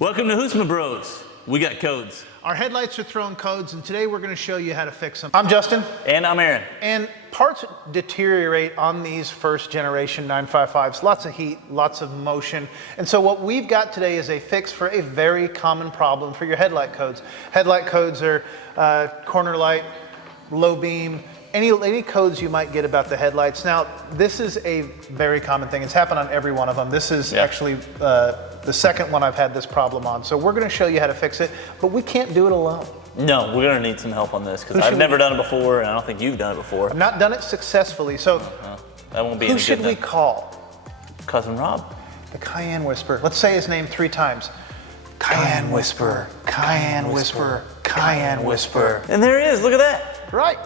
Welcome to Husman Bros. We got codes. Our headlights are throwing codes, and today we're going to show you how to fix them. I'm Justin. And I'm Aaron. And parts deteriorate on these first generation 955s. Lots of heat, lots of motion. And so what we've got today is a fix for a very common problem for your headlight codes. Headlight codes are corner light, low beam, any codes you might get about the headlights. Now, this is a very common thing. It's happened on every one of them. This is actually the second one I've had this problem on. So we're going to show you how to fix it, but we can't do it alone. No, we're going to need some help on this because I've never done it before, and I don't think you've done it before. I've not done it successfully, so that won't be who should we call? Cousin Rob. The Cayenne Whisperer. Let's say his name 3 times. Cayenne Whisperer, Cayenne Whisperer, Cayenne Whisperer. And there he is, look at that. Right.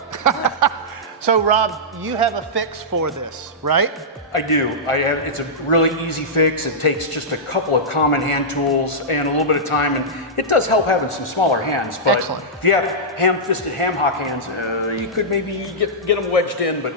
So Rob, you have a fix for this, right? I do. It's a really easy fix. It takes just a couple of common hand tools and a little bit of time, and it does help having some smaller hands. But excellent. If you have ham-fisted ham hock hands, you could maybe get them wedged in, but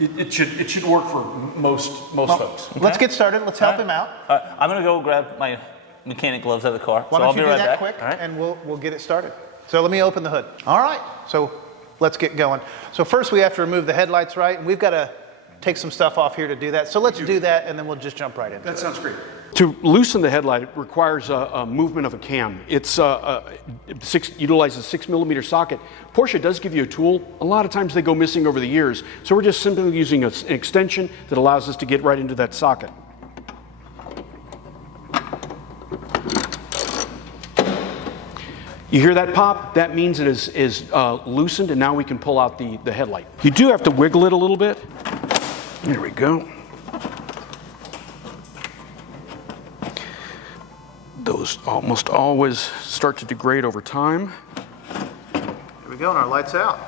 it should work for most folks. Okay. Let's get started. Let's help him out. I'm going to go grab my mechanic gloves out of the car. Why don't you do that quick, right? and we'll get it started. So let me open the hood. All right. So let's get going. So first we have to remove the headlights, right? And we've got to take some stuff off here to do that. So let's do that, and then we'll just jump right in. That sounds great. To loosen the headlight, it requires a movement of a cam. It utilizes a 6mm socket. Porsche does give you a tool. A lot of times they go missing over the years. So we're just simply using an extension that allows us to get right into that socket. You hear that pop? That means it is loosened, and now we can pull out the headlight. You do have to wiggle it a little bit. There we go. Those almost always start to degrade over time. Here we go, and our light's out.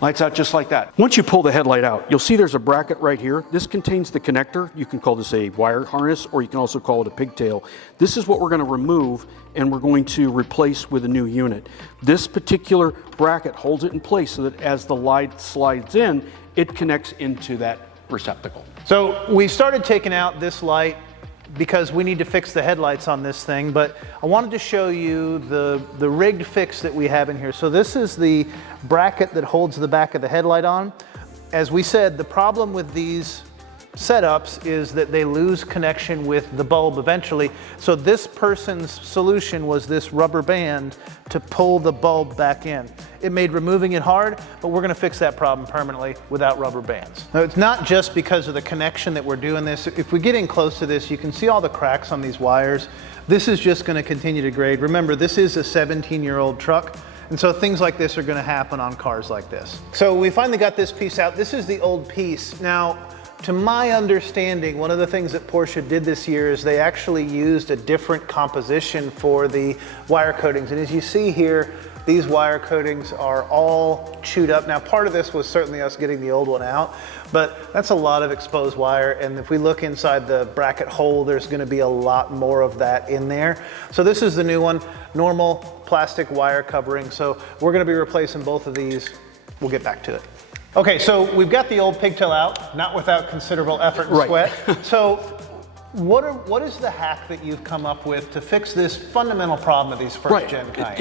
Lights out just like that. Once you pull the headlight out, you'll see there's a bracket right here. This contains the connector. You can call this a wire harness, or you can also call it a pigtail. This is what we're going to remove, and we're going to replace with a new unit. This particular bracket holds it in place so that as the light slides in, it connects into that receptacle. So we started taking out this light because we need to fix the headlights on this thing, but I wanted to show you the rigged fix that we have in here. So this is the bracket that holds the back of the headlight on. As we said, the problem with these setups is that they lose connection with the bulb eventually. So this person's solution was this rubber band to pull the bulb back in. It made removing it hard, but we're gonna fix that problem permanently without rubber bands. Now, it's not just because of the connection that we're doing this. If we get in close to this, you can see all the cracks on these wires. This is just gonna continue to degrade. Remember, this is a 17-year-old truck. And so things like this are gonna happen on cars like this. So we finally got this piece out. This is the old piece. Now, to my understanding, one of the things that Porsche did this year is they actually used a different composition for the wire coatings. And as you see here, these wire coatings are all chewed up. Now, part of this was certainly us getting the old one out, but that's a lot of exposed wire. And if we look inside the bracket hole, there's gonna be a lot more of that in there. So this is the new one, normal plastic wire covering. So we're gonna be replacing both of these. We'll get back to it. Okay, so we've got the old pigtail out, not without considerable effort and sweat. So what is the hack that you've come up with to fix this fundamental problem of these first gen Cayennes?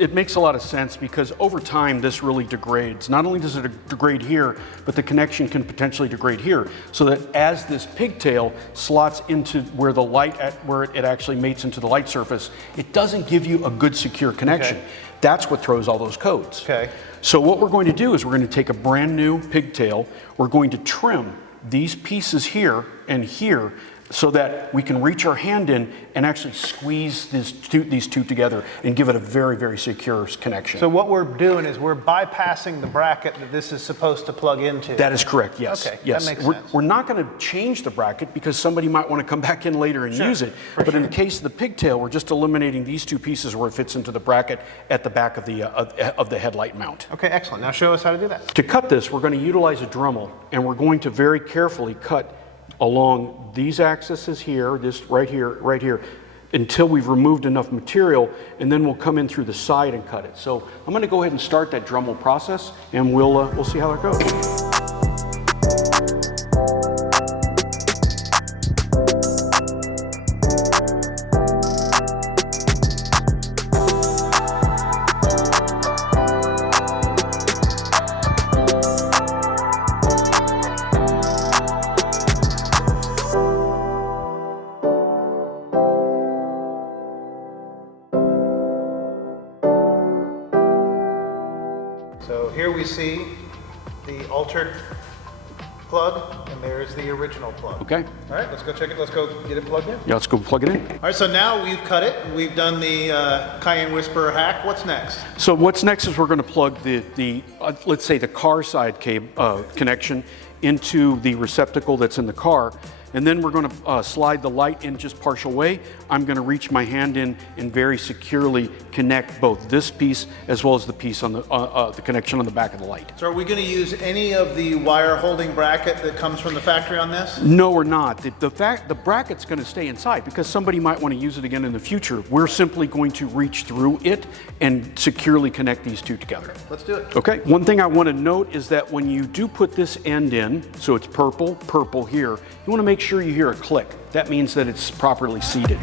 It makes a lot of sense because over time this really degrades. Not only does it degrade here, but the connection can potentially degrade here. So that as this pigtail slots into where the light where it actually mates into the light surface, it doesn't give you a good secure connection. Okay. That's what throws all those codes. Okay. So what we're going to do is we're going to take a brand new pigtail. We're going to trim these pieces here and here so that we can reach our hand in and actually squeeze these two together and give it a very, very secure connection. So what we're doing is we're bypassing the bracket that this is supposed to plug into. That is correct, yes. Okay, yes. that makes sense. We're not going to change the bracket because somebody might want to come back in later and use it. But in the case of the pigtail, we're just eliminating these two pieces where it fits into the bracket at the back of the headlight mount. Okay, excellent. Now show us how to do that. To cut this, we're going to utilize a Dremel, and we're going to very carefully cut along these axes here, this right here, until we've removed enough material, and then we'll come in through the side and cut it. So I'm going to go ahead and start that Dremel process, and we'll see how it goes. So here we see the altered plug, and there's the original plug. Okay. All right, let's go check it. Let's go get it plugged in. Yeah, let's go plug it in. All right, so now we've cut it. We've done the Cayenne Whisperer hack. What's next? So what's next is we're going to plug the let's say the car side cable connection into the receptacle that's in the car. And then we're going to slide the light in just partial way. I'm going to reach my hand in and very securely connect both this piece as well as the piece on the connection on the back of the light. So are we going to use any of the wire holding bracket that comes from the factory on this? No, we're not. The bracket's going to stay inside because somebody might want to use it again in the future. We're simply going to reach through it and securely connect these two together. Let's do it. Okay. One thing I want to note is that when you do put this end in, so it's purple here, you want to make sure you hear a click. That means that it's properly seated.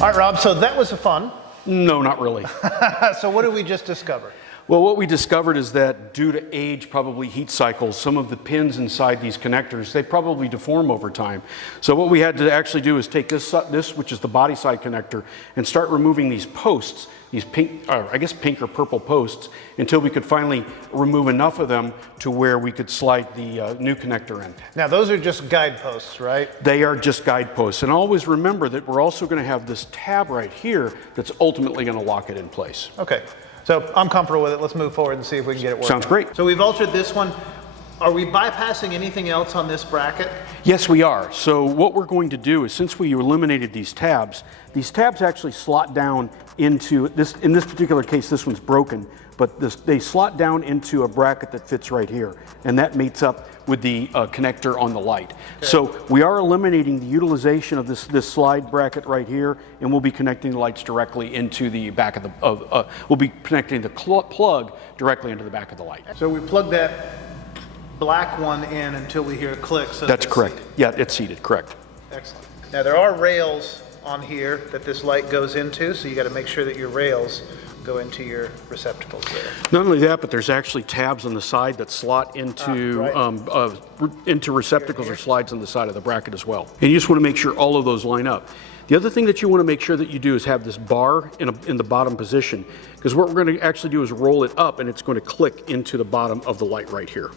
All right, Rob, so that was fun. No, not really. So what did we just discover? Well, what we discovered is that due to age, probably heat cycles, some of the pins inside these connectors, they probably deform over time. So what we had to actually do is take this which is the body side connector, and start removing these posts, these pink, I guess pink or purple posts, until we could finally remove enough of them to where we could slide the new connector in. Now, those are just guideposts, right? They are just guideposts. And always remember that we're also going to have this tab right here that's ultimately going to lock it in place. Okay. So I'm comfortable with it. Let's move forward and see if we can get it working. Sounds great. So we've altered this one. Are we bypassing anything else on this bracket? Yes, we are. So what we're going to do is, since we eliminated these tabs actually slot down into this. In this particular case, this one's broken, but they slot down into a bracket that fits right here, and that meets up with the connector on the light. Okay. So we are eliminating the utilization of this slide bracket right here, and we'll be connecting the lights directly into the back of the. We'll be connecting the plug directly into the back of the light. So we plug that black one in until we hear a click. So that's correct. Seated. Yeah, it's seated. Correct. Excellent. Now there are rails on here that this light goes into, so you got to make sure that your rails go into your receptacles there. Not only that, but there's actually tabs on the side that slot into into receptacles or slides on the side of the bracket as well. And you just want to make sure all of those line up. The other thing that you want to make sure that you do is have this bar in the bottom position, because what we're going to actually do is roll it up, and it's going to click into the bottom of the light right here.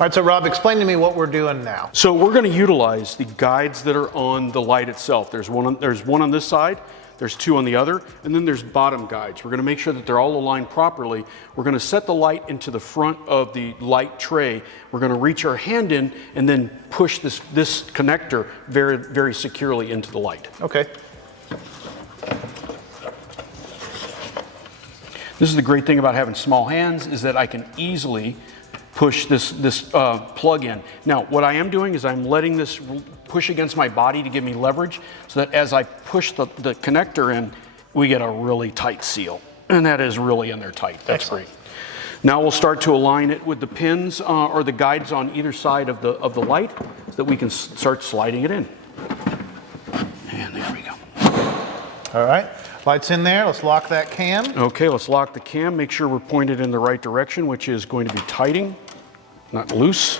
All right, so Rob, explain to me what we're doing now. So we're going to utilize the guides that are on the light itself. There's one on this side, there's two on the other, and then there's bottom guides. We're going to make sure that they're all aligned properly. We're going to set the light into the front of the light tray. We're going to reach our hand in and then push this connector very, very securely into the light. Okay. This is the great thing about having small hands, is that I can easily push this plug in. Now, what I am doing is I'm letting this push against my body to give me leverage, so that as I push the connector in, we get a really tight seal. And that is really in there tight. That's excellent. Great. Now we'll start to align it with the pins or the guides on either side of the light, so that we can start sliding it in. And there we go. All right. Lights in there. Let's lock that cam. Okay, let's lock the cam. Make sure we're pointed in the right direction, which is going to be tighting, not loose.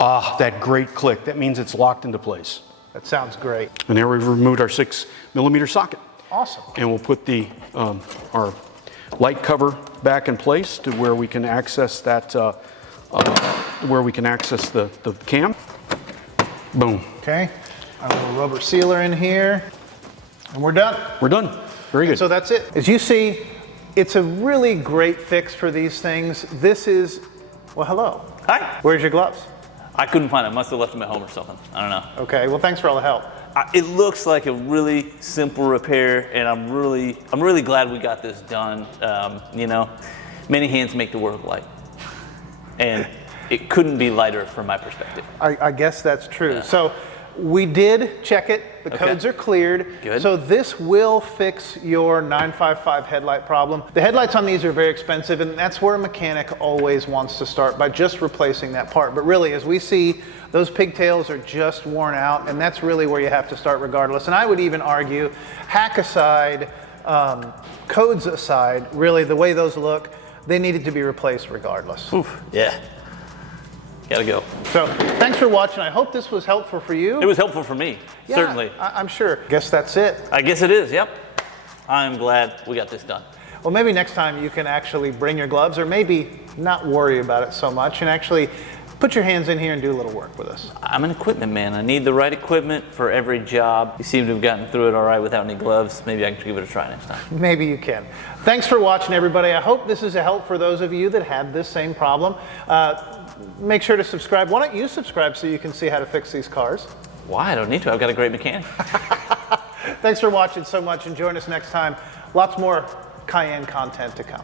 Ah, that great click. That means it's locked into place. That sounds great. And there we've removed our 6mm socket. Awesome. And we'll put our light cover back in place to where we can access that, the cam. Boom. Okay. Our little rubber sealer in here. And we're done. We're done. Very good. And so that's it. As you see, it's a really great fix for these things. This is, well, hello. Hi. Where's your gloves? I couldn't find them. Must have left them at home or something. I don't know. Okay, well, thanks for all the help. It looks like a really simple repair, and I'm really glad we got this done. You know, many hands make the world light, and it couldn't be lighter from my perspective. I guess that's true. Yeah. So we did check it. The codes are cleared. Good. So this will fix your 955 headlight problem. The headlights on these are very expensive, and that's where a mechanic always wants to start, by just replacing that part. But really, as we see, those pigtails are just worn out, and that's really where you have to start regardless. And I would even argue, hack aside, codes aside, really the way those look, they needed to be replaced regardless. Oof. Yeah. Gotta go. So thanks for watching. I hope this was helpful for you. It was helpful for me, Yeah, certainly. I'm sure. Guess that's it. I guess it is, yep. I'm glad we got this done. Well, maybe next time you can actually bring your gloves, or maybe not worry about it so much and actually put your hands in here and do a little work with us. I'm an equipment man. I need the right equipment for every job. You seem to have gotten through it all right without any gloves. Maybe I can give it a try next time. Maybe you can. Thanks for watching, everybody. I hope this is a help for those of you that had this same problem. Make sure to subscribe. Why don't you subscribe so you can see how to fix these cars? Why? I don't need to. I've got a great mechanic. Thanks for watching so much, and join us next time. Lots more Cayenne content to come.